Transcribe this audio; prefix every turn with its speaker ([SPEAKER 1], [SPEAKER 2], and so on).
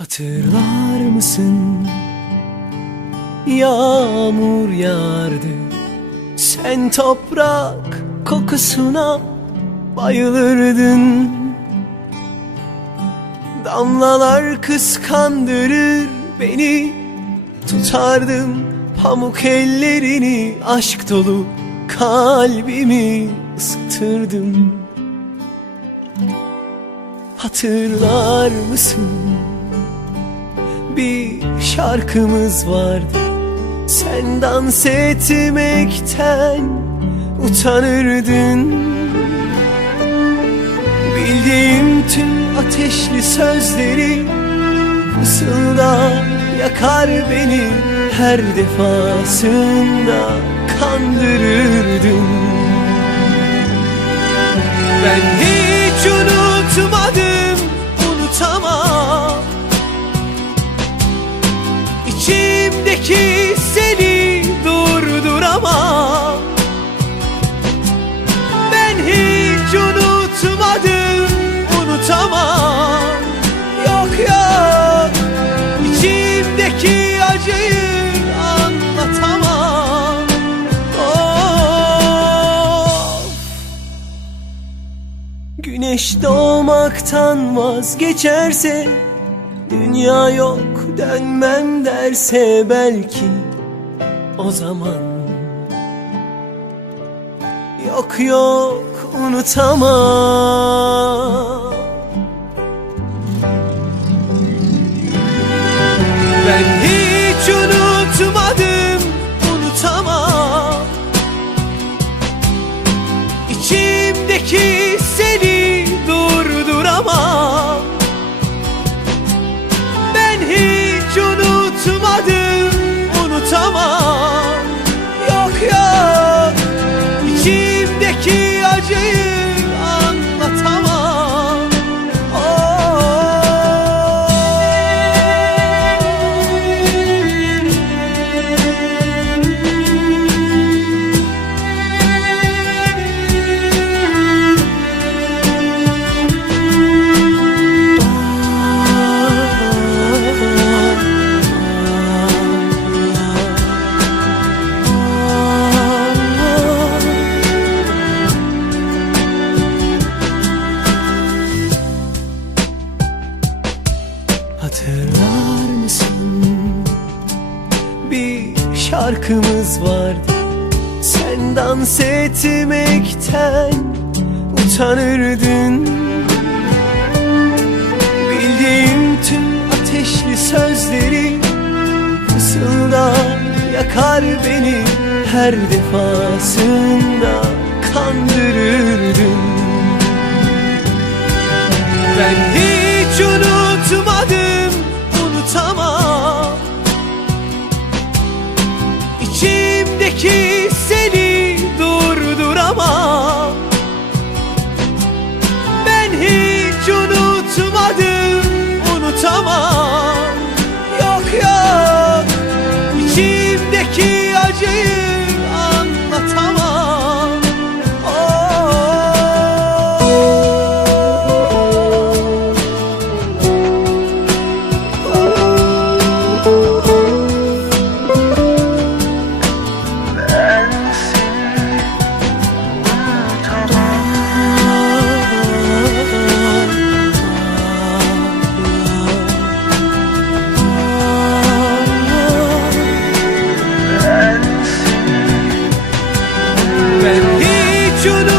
[SPEAKER 1] Hatırlar mısın? Yağmur yağardı. Sen toprak kokusuna bayılırdın. Damlalar kıskandırır beni. Tutardım pamuk ellerini. Aşk dolu kalbimi ısıtırdım. Hatırlar mısın? Bir şarkımız vardı. Sen dans etmekten utanırdın. Bildiğim tüm ateşli sözleri Fısılda yakar beni her defasında kandırırdın İçimdeki seni durduramam Ben hiç unutmadım, unutamam. Yok yok, içimdeki acıyı anlatamam. Of. Güneş doğmaktan vazgeçerse Dünya yok dönmem derse belki o zaman. Yok yok unutamam Hatırlar mısın? Bir şarkımız vardı. Sen dans etmekten utanırdın. Bildiğim tüm ateşli sözleri Fısılda yakar beni. Her defasında kandırırdın ki seni durduramam. Ben hiç unutmadım, unutamam. Yok yok, içimdeki acıyı should